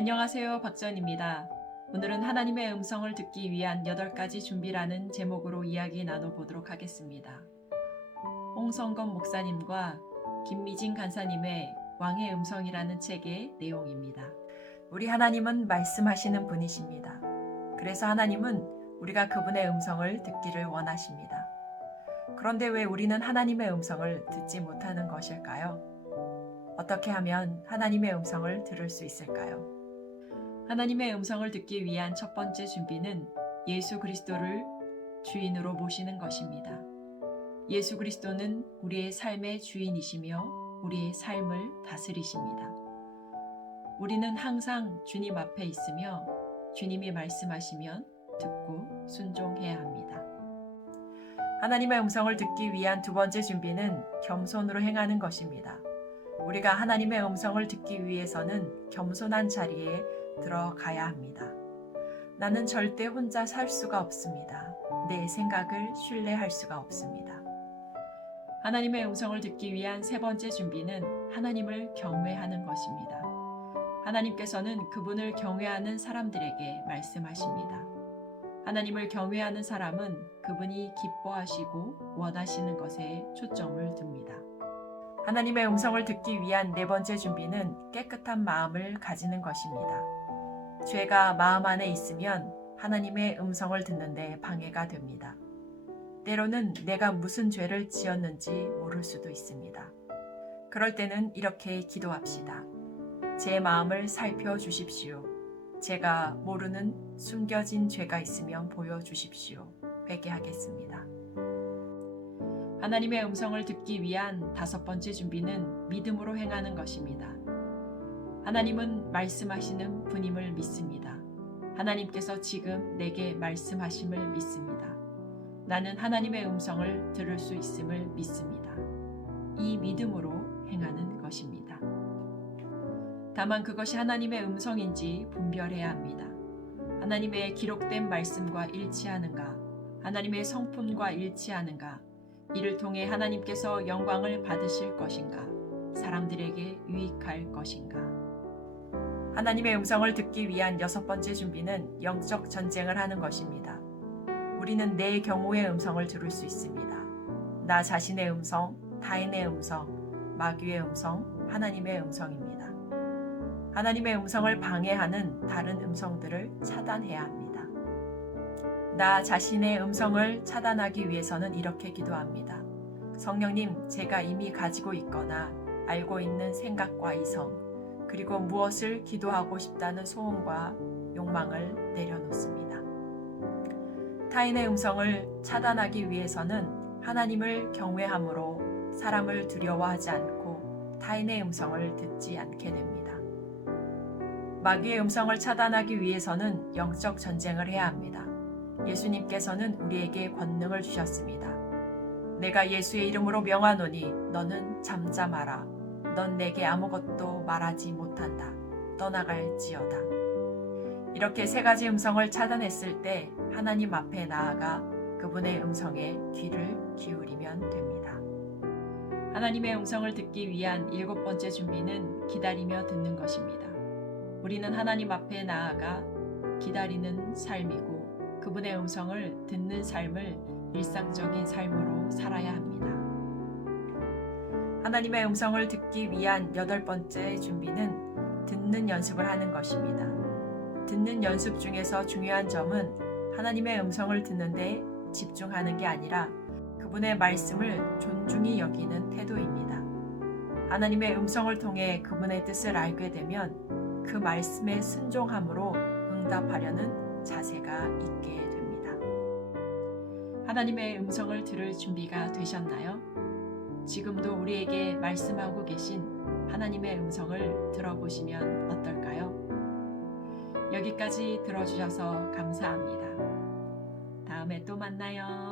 안녕하세요. 박전입니다. 오늘은 하나님의 음성을 듣기 위한 8가지 준비라는 제목으로 이야기 나눠보도록 하겠습니다. 홍성건 목사님과 김미진 간사님의 왕의 음성이라는 책의 내용입니다. 우리 하나님은 말씀하시는 분이십니다. 그래서 하나님은 우리가 그분의 음성을 듣기를 원하십니다. 그런데 왜 우리는 하나님의 음성을 듣지 못하는 것일까요? 어떻게 하면 하나님의 음성을 들을 수 있을까요? 하나님의 음성을 듣기 위한 첫 번째 준비는 예수 그리스도를 주인으로 모시는 것입니다. 예수 그리스도는 우리의 삶의 주인이시며 우리의 삶을 다스리십니다. 우리는 항상 주님 앞에 있으며 주님이 말씀하시면 듣고 순종해야 합니다. 하나님의 음성을 듣기 위한 두 번째 준비는 겸손으로 행하는 것입니다. 우리가 하나님의 음성을 듣기 위해서는 겸손한 자리에 들어가야 합니다. 나는 절대 혼자 살 수가 없습니다. 내 생각을 신뢰할 수가 없습니다. 하나님의 음성을 듣기 위한 세 번째 준비는 하나님을 경외하는 것입니다. 하나님께서는 그분을 경외하는 사람들에게 말씀하십니다. 하나님을 경외하는 사람은 그분이 기뻐하시고 원하시는 것에 초점을 둡니다. 하나님의 음성을 듣기 위한 네 번째 준비는 깨끗한 마음을 가지는 것입니다. 죄가 마음 안에 있으면 하나님의 음성을 듣는데 방해가 됩니다. 때로는 내가 무슨 죄를 지었는지 모를 수도 있습니다. 그럴 때는 이렇게 기도합시다. 제 마음을 살펴주십시오. 제가 모르는 숨겨진 죄가 있으면 보여주십시오. 회개하겠습니다. 하나님의 음성을 듣기 위한 다섯 번째 준비는 믿음으로 행하는 것입니다. 하나님은 말씀하시는 분임을 믿습니다. 하나님께서 지금 내게 말씀하심을 믿습니다. 나는 하나님의 음성을 들을 수 있음을 믿습니다. 이 믿음으로 행하는 것입니다. 다만 그것이 하나님의 음성인지 분별해야 합니다. 하나님의 기록된 말씀과 일치하는가? 하나님의 성품과 일치하는가? 이를 통해 하나님께서 영광을 받으실 것인가? 사람들에게 유익할 것인가? 하나님의 음성을 듣기 위한 여섯 번째 준비는 영적 전쟁을 하는 것입니다. 우리는 내 경우의 음성을 들을 수 있습니다. 나 자신의 음성, 타인의 음성, 마귀의 음성, 하나님의 음성입니다. 하나님의 음성을 방해하는 다른 음성들을 차단해야 합니다. 나 자신의 음성을 차단하기 위해서는 이렇게 기도합니다. 성령님, 제가 이미 가지고 있거나 알고 있는 생각과 이성, 그리고 무엇을 기도하고 싶다는 소원과 욕망을 내려놓습니다. 타인의 음성을 차단하기 위해서는 하나님을 경외함으로 사람을 두려워하지 않고 타인의 음성을 듣지 않게 됩니다. 마귀의 음성을 차단하기 위해서는 영적 전쟁을 해야 합니다. 예수님께서는 우리에게 권능을 주셨습니다. 내가 예수의 이름으로 명하노니 너는 잠잠하라. 넌 내게 아무것도 말하지 못한다. 떠나갈지어다. 이렇게 세 가지 음성을 차단했을 때 하나님 앞에 나아가 그분의 음성에 귀를 기울이면 됩니다. 하나님의 음성을 듣기 위한 일곱 번째 준비는 기다리며 듣는 것입니다. 우리는 하나님 앞에 나아가 기다리는 삶이고 그분의 음성을 듣는 삶을 일상적인 삶으로 살아야 합니다. 하나님의 음성을 듣기 위한 여덟 번째 준비는 듣는 연습을 하는 것입니다. 듣는 연습 중에서 중요한 점은 하나님의 음성을 듣는데 집중하는 게 아니라 그분의 말씀을 존중히 여기는 태도입니다. 하나님의 음성을 통해 그분의 뜻을 알게 되면 그 말씀에 순종함으로 응답하려는 자세가 있게 됩니다. 하나님의 음성을 들을 준비가 되셨나요? 지금도 우리에게 말씀하고 계신 하나님의 음성을 들어보시면 어떨까요? 여기까지 들어주셔서 감사합니다. 다음에 또 만나요.